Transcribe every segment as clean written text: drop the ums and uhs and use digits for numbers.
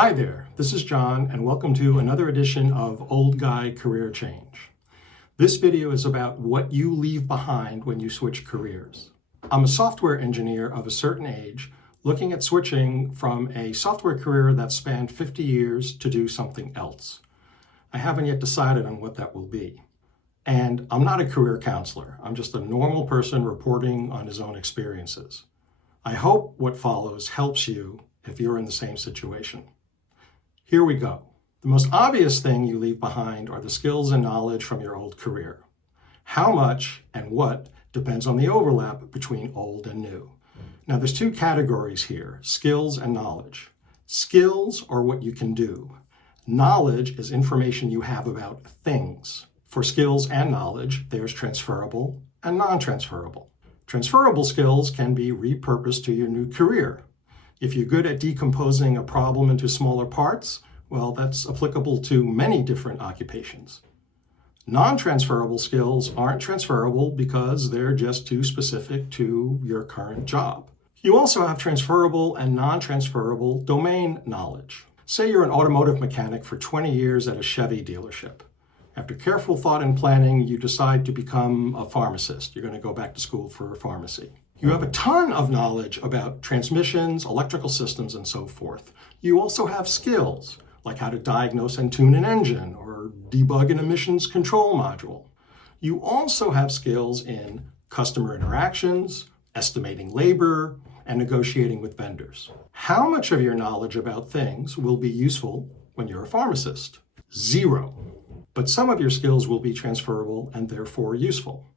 Hi there, this is John, and welcome to another edition of Old Guy Career Change. This video is about what you leave behind when you switch careers. I'm a software engineer of a certain age, looking at switching from a software career that spanned 50 years to do something else. I haven't yet decided on what that will be. And I'm not a career counselor. I'm just a normal person reporting on his own experiences. I hope what follows helps you if you're in the same situation. Here we go. The most obvious thing you leave behind are the skills and knowledge from your old career. How much and what depends on the overlap between old and new. Now there's two categories here, skills and knowledge. Skills are what you can do. Knowledge is information you have about things. For skills and knowledge, there's transferable and non-transferable. Transferable skills can be repurposed to your new career. If you're good at decomposing a problem into smaller parts, well, that's applicable to many different occupations. Non-transferable skills aren't transferable because they're just too specific to your current job. You also have transferable and non-transferable domain knowledge. Say you're an automotive mechanic for 20 years at a Chevy dealership. After careful thought and planning, you decide to become a pharmacist. You're going to go back to school for pharmacy. You have a ton of knowledge about transmissions, electrical systems, and so forth. You also have skills, like how to diagnose and tune an engine or debug an emissions control module. You also have skills in customer interactions, estimating labor, and negotiating with vendors. How much of your knowledge about things will be useful when you're a pharmacist? Zero. But some of your skills will be transferable and therefore useful.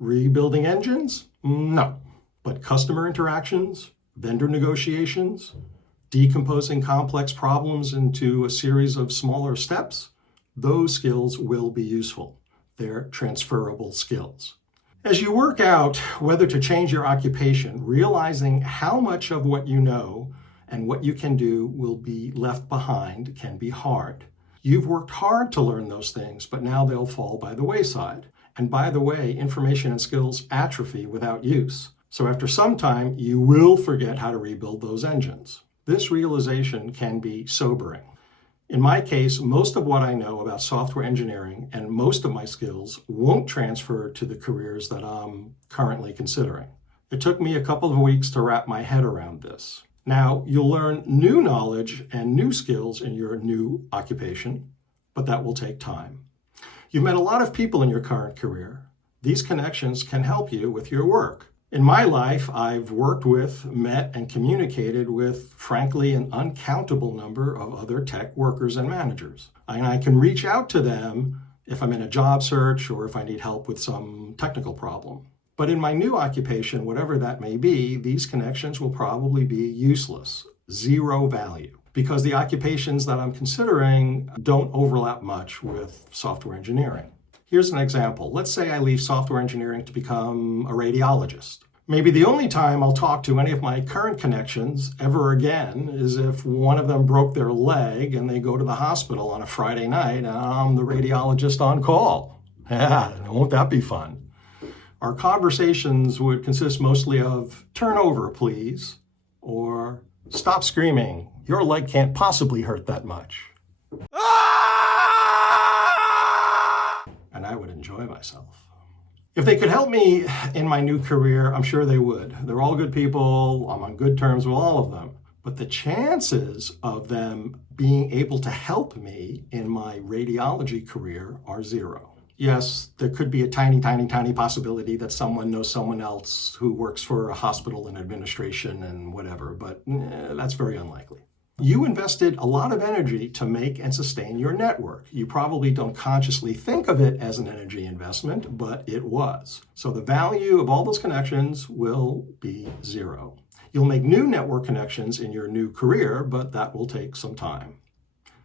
Rebuilding engines? No. But customer interactions, vendor negotiations, decomposing complex problems into a series of smaller steps, those skills will be useful. They're transferable skills. As you work out whether to change your occupation, realizing how much of what you know and what you can do will be left behind can be hard. You've worked hard to learn those things, but now they'll fall by the wayside. And by the way, information and skills atrophy without use. So after some time, you will forget how to rebuild those engines. This realization can be sobering. In my case, most of what I know about software engineering and most of my skills won't transfer to the careers that I'm currently considering. It took me a couple of weeks to wrap my head around this. Now, you'll learn new knowledge and new skills in your new occupation, but that will take time. You've met a lot of people in your current career. These connections can help you with your work. In my life, I've worked with, met, and communicated with, frankly, an uncountable number of other tech workers and managers. And I can reach out to them if I'm in a job search or if I need help with some technical problem. But in my new occupation, whatever that may be, these connections will probably be useless, zero value, because the occupations that I'm considering don't overlap much with software engineering. Here's an example. Let's say I leave software engineering to become a radiologist. Maybe the only time I'll talk to any of my current connections ever again is if one of them broke their leg and they go to the hospital on a Friday night and I'm the radiologist on call. Yeah, won't that be fun? Our conversations would consist mostly of, turn over, please, or stop screaming, your leg can't possibly hurt that much. And I would enjoy myself. If they could help me in my new career, I'm sure they would. They're all good people. I'm on good terms with all of them. But the chances of them being able to help me in my radiology career are zero. Yes, there could be a tiny, tiny, tiny possibility that someone knows someone else who works for a hospital in administration and whatever, but that's very unlikely. You invested a lot of energy to make and sustain your network. You probably don't consciously think of it as an energy investment, but it was. So the value of all those connections will be zero. You'll make new network connections in your new career, but that will take some time.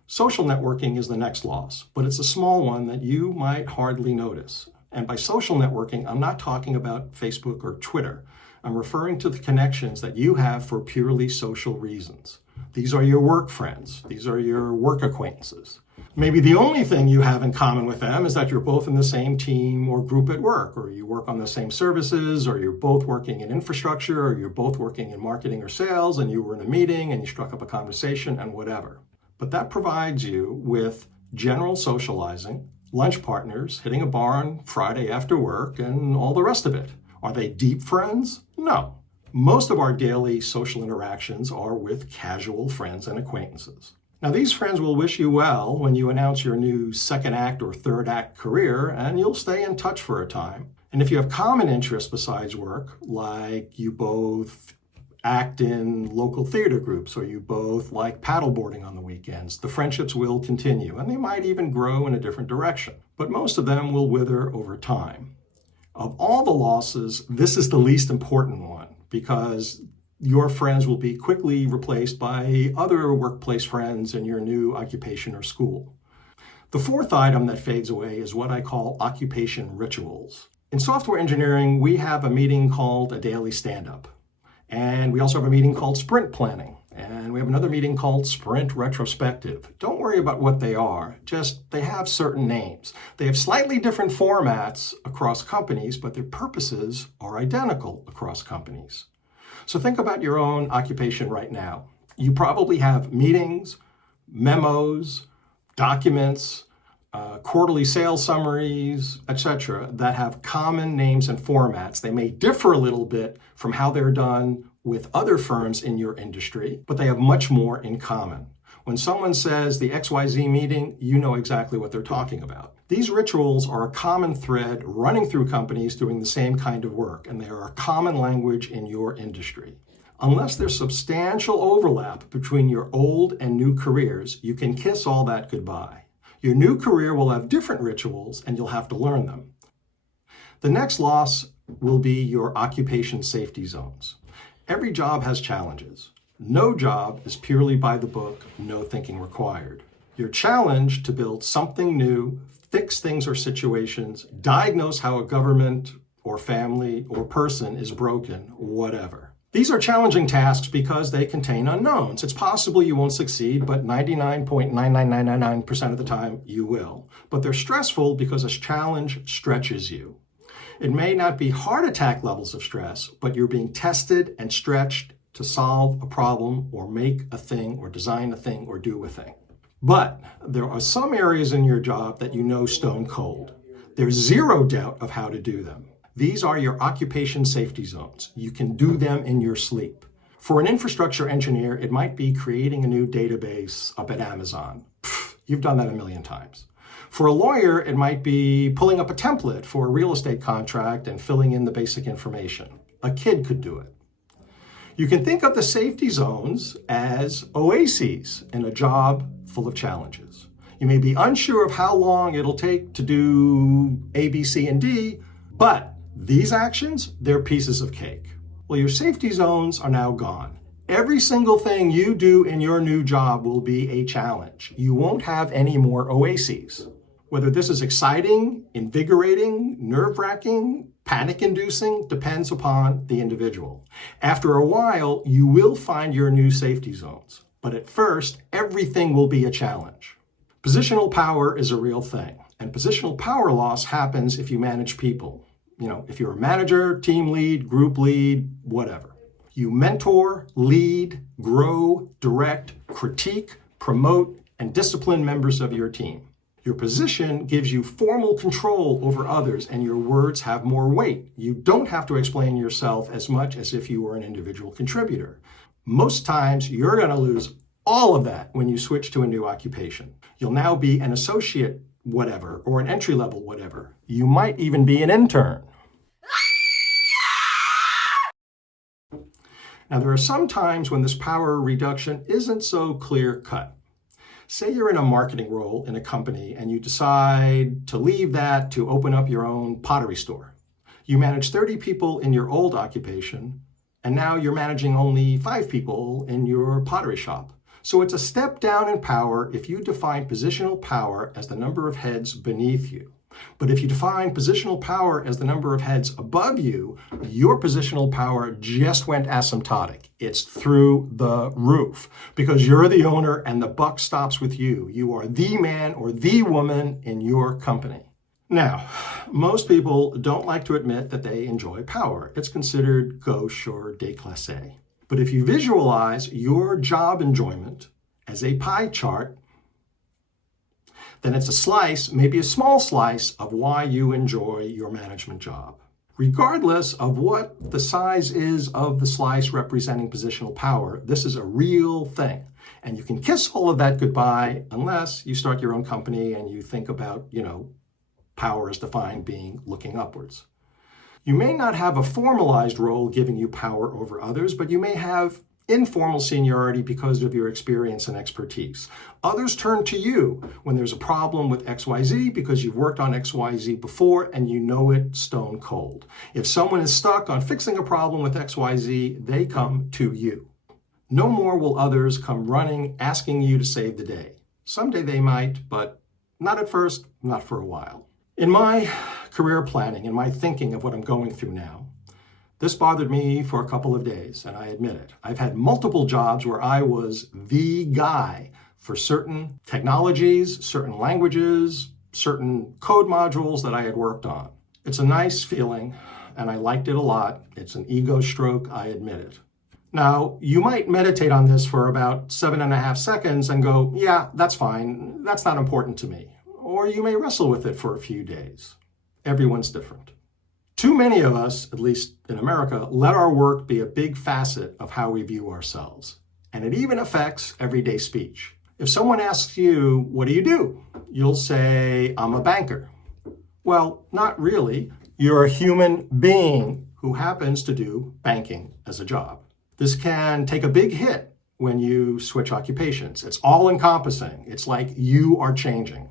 Social networking is the next loss, but it's a small one that you might hardly notice. And by social networking, I'm not talking about Facebook or Twitter. I'm referring to the connections that you have for purely social reasons. These are your work friends. These are your work acquaintances. Maybe the only thing you have in common with them is that you're both in the same team or group at work, or you work on the same services, or you're both working in infrastructure, or you're both working in marketing or sales, and you were in a meeting and you struck up a conversation and whatever. But that provides you with general socializing, lunch partners, hitting a bar on Friday after work, and all the rest of it. Are they deep friends? No. Most of our daily social interactions are with casual friends and acquaintances. Now, these friends will wish you well when you announce your new second act or third act career, and you'll stay in touch for a time. And if you have common interests besides work, like you both act in local theater groups, or you both like paddleboarding on the weekends, the friendships will continue, and they might even grow in a different direction. But most of them will wither over time. Of all the losses, this is the least important one, because your friends will be quickly replaced by other workplace friends in your new occupation or school. The fourth item that fades away is what I call occupation rituals. In software engineering, we have a meeting called a daily stand-up. And we also have a meeting called sprint planning. And we have another meeting called sprint retrospective. Don't worry about what they are, just they have certain names. They have slightly different formats across companies, but their purposes are identical across companies. So think about your own occupation right now. You probably have meetings, memos, documents, quarterly sales summaries, etc., that have common names and formats. They may differ a little bit from how they're done with other firms in your industry, but they have much more in common. When someone says the XYZ meeting, you know exactly what they're talking about. These rituals are a common thread running through companies doing the same kind of work, and they are a common language in your industry. Unless there's substantial overlap between your old and new careers, you can kiss all that goodbye. Your new career will have different rituals, and you'll have to learn them. The next loss will be your occupation safety zones. Every job has challenges. No job is purely by the book, no thinking required. You're challenged to build something new, fix things or situations, diagnose how a government or family or person is broken, whatever. These are challenging tasks because they contain unknowns. It's possible you won't succeed, but 99.99999% of the time you will. But they're stressful because a challenge stretches you. It may not be heart attack levels of stress, but you're being tested and stretched to solve a problem or make a thing or design a thing or do a thing. But there are some areas in your job that you know stone cold. There's zero doubt of how to do them. These are your occupation safety zones. You can do them in your sleep. For an infrastructure engineer, it might be creating a new database up at Amazon. You've done that a million times. For a lawyer, it might be pulling up a template for a real estate contract and filling in the basic information. A kid could do it. You can think of the safety zones as oases in a job full of challenges. You may be unsure of how long it'll take to do A, B, C, and D, but these actions, they're pieces of cake. Well, your safety zones are now gone. Every single thing you do in your new job will be a challenge. You won't have any more oases. Whether this is exciting, invigorating, nerve-wracking, panic-inducing, depends upon the individual. After a while, you will find your new safety zones. But at first, everything will be a challenge. Positional power is a real thing. And positional power loss happens if you manage people. If you're a manager, team lead, group lead, whatever. You mentor, lead, grow, direct, critique, promote, and discipline members of your team. Your position gives you formal control over others, and your words have more weight. You don't have to explain yourself as much as if you were an individual contributor. Most times, you're going to lose all of that when you switch to a new occupation. You'll now be an associate whatever, or an entry-level whatever. You might even be an intern. Now, there are some times when this power reduction isn't so clear-cut. Say you're in a marketing role in a company and you decide to leave that to open up your own pottery store. You manage 30 people in your old occupation, and now you're managing only 5 people in your pottery shop. So it's a step down in power if you define positional power as the number of heads beneath you. But if you define positional power as the number of heads above you, your positional power just went asymptotic. It's through the roof because you're the owner and the buck stops with you. You are the man or the woman in your company. Now, most people don't like to admit that they enjoy power. It's considered gauche or déclassé. But if you visualize your job enjoyment as a pie chart, then it's a slice, maybe a small slice, of why you enjoy your management job. Regardless of what the size is of the slice representing positional power, this is a real thing. And you can kiss all of that goodbye unless you start your own company and you think about, power as defined being looking upwards. You may not have a formalized role giving you power over others, but you may have informal seniority because of your experience and expertise. Others turn to you when there's a problem with XYZ because you've worked on XYZ before and you know it stone cold. If someone is stuck on fixing a problem with XYZ, they come to you. No more will others come running asking you to save the day. Someday they might, but not at first, not for a while. In my career planning, in my thinking of what I'm going through now, this bothered me for a couple of days, and I admit it. I've had multiple jobs where I was the guy for certain technologies, certain languages, certain code modules that I had worked on. It's a nice feeling, and I liked it a lot. It's an ego stroke, I admit it. Now, you might meditate on this for about 7.5 seconds and go, yeah, that's fine. That's not important to me. Or you may wrestle with it for a few days. Everyone's different. Too many of us, at least in America, let our work be a big facet of how we view ourselves. And it even affects everyday speech. If someone asks you, what do? You'll say, I'm a banker. Well, not really. You're a human being who happens to do banking as a job. This can take a big hit when you switch occupations. It's all encompassing. It's like you are changing.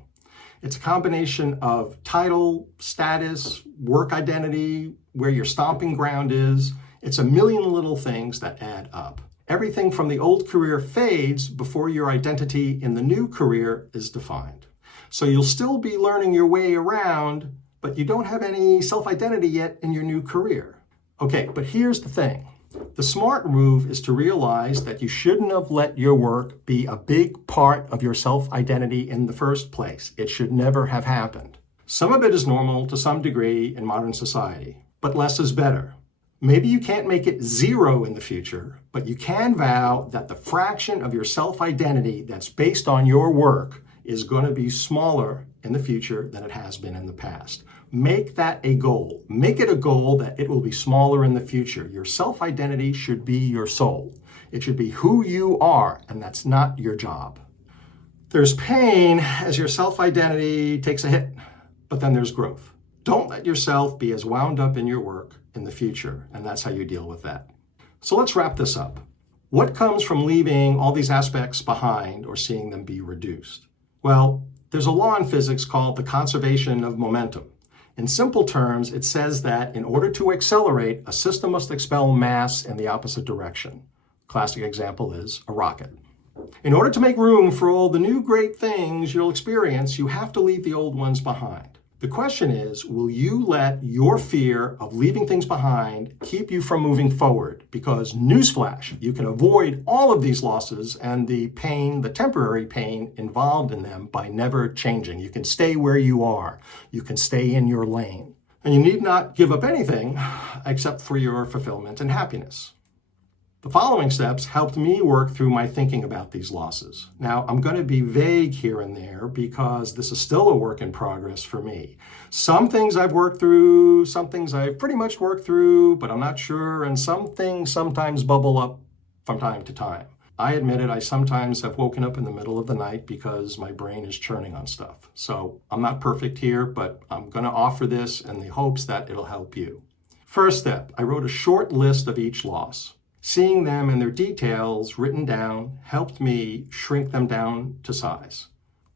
It's a combination of title, status, work identity, where your stomping ground is. It's a million little things that add up. Everything from the old career fades before your identity in the new career is defined. So you'll still be learning your way around, but you don't have any self-identity yet in your new career. Okay, but here's the thing. The smart move is to realize that you shouldn't have let your work be a big part of your self-identity in the first place. It should never have happened. Some of it is normal to some degree in modern society, but less is better. Maybe you can't make it zero in the future, but you can vow that the fraction of your self-identity that's based on your work is going to be smaller in the future than it has been in the past. Make that a goal. Make it a goal that it will be smaller in the future. Your self-identity should be your soul. It should be who you are, and that's not your job. There's pain as your self-identity takes a hit, but then there's growth. Don't let yourself be as wound up in your work in the future, and that's how you deal with that. So let's wrap this up. What comes from leaving all these aspects behind or seeing them be reduced? Well, there's a law in physics called the conservation of momentum. In simple terms, it says that in order to accelerate, a system must expel mass in the opposite direction. Classic example is a rocket. In order to make room for all the new great things you'll experience, you have to leave the old ones behind. The question is, will you let your fear of leaving things behind keep you from moving forward? Because newsflash, you can avoid all of these losses and the pain, the temporary pain involved in them by never changing. You can stay where you are. You can stay in your lane. And you need not give up anything except for your fulfillment and happiness. The following steps helped me work through my thinking about these losses. Now, I'm going to be vague here and there because this is still a work in progress for me. Some things I've worked through, some things I've pretty much worked through, but I'm not sure, and some things sometimes bubble up from time to time. I admit it, I sometimes have woken up in the middle of the night because my brain is churning on stuff. So I'm not perfect here, but I'm going to offer this in the hopes that it'll help you. First step, I wrote a short list of each loss. Seeing them and their details written down helped me shrink them down to size.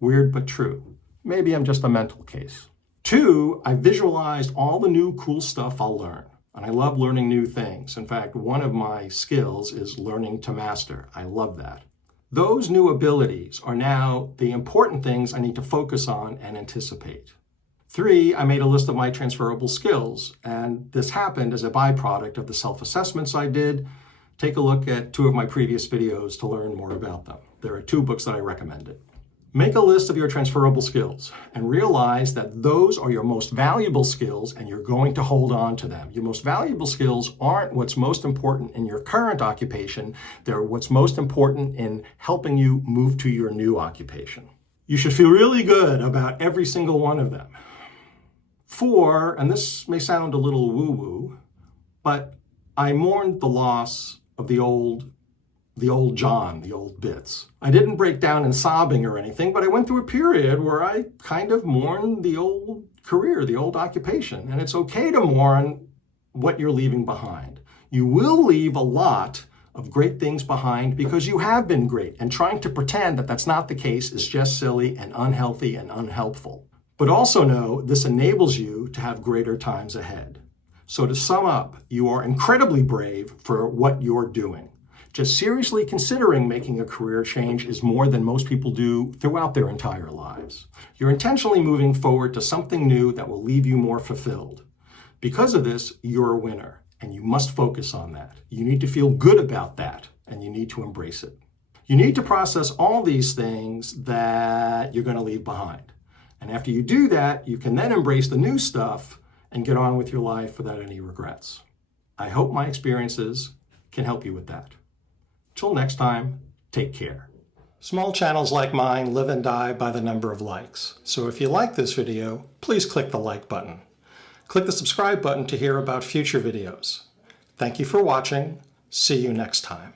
Weird but true. Maybe I'm just a mental case. 2, I visualized all the new cool stuff I'll learn. And I love learning new things. In fact, one of my skills is learning to master. I love that. Those new abilities are now the important things I need to focus on and anticipate. 3, I made a list of my transferable skills, and this happened as a byproduct of the self-assessments I did. Take a look at 2 of my previous videos to learn more about them. There are 2 books that I recommended. Make a list of your transferable skills and realize that those are your most valuable skills and you're going to hold on to them. Your most valuable skills aren't what's most important in your current occupation. They're what's most important in helping you move to your new occupation. You should feel really good about every single one of them. 4, and this may sound a little woo-woo, but I mourned the loss of the old John, the old bits. I didn't break down in sobbing or anything, but I went through a period where I kind of mourned the old career, the old occupation. And it's okay to mourn what you're leaving behind. You will leave a lot of great things behind because you have been great, and trying to pretend that that's not the case is just silly and unhealthy and unhelpful. But also know this enables you to have greater times ahead. So to sum up, you are incredibly brave for what you're doing. Just seriously considering making a career change is more than most people do throughout their entire lives. You're intentionally moving forward to something new that will leave you more fulfilled. Because of this, you're a winner, and you must focus on that. You need to feel good about that, and you need to embrace it. You need to process all these things that you're going to leave behind. And after you do that, you can then embrace the new stuff and get on with your life without any regrets. I hope my experiences can help you with that. Till next time, take care. Small channels like mine live and die by the number of likes. So if you like this video, please click the like button. Click the subscribe button to hear about future videos. Thank you for watching. See you next time.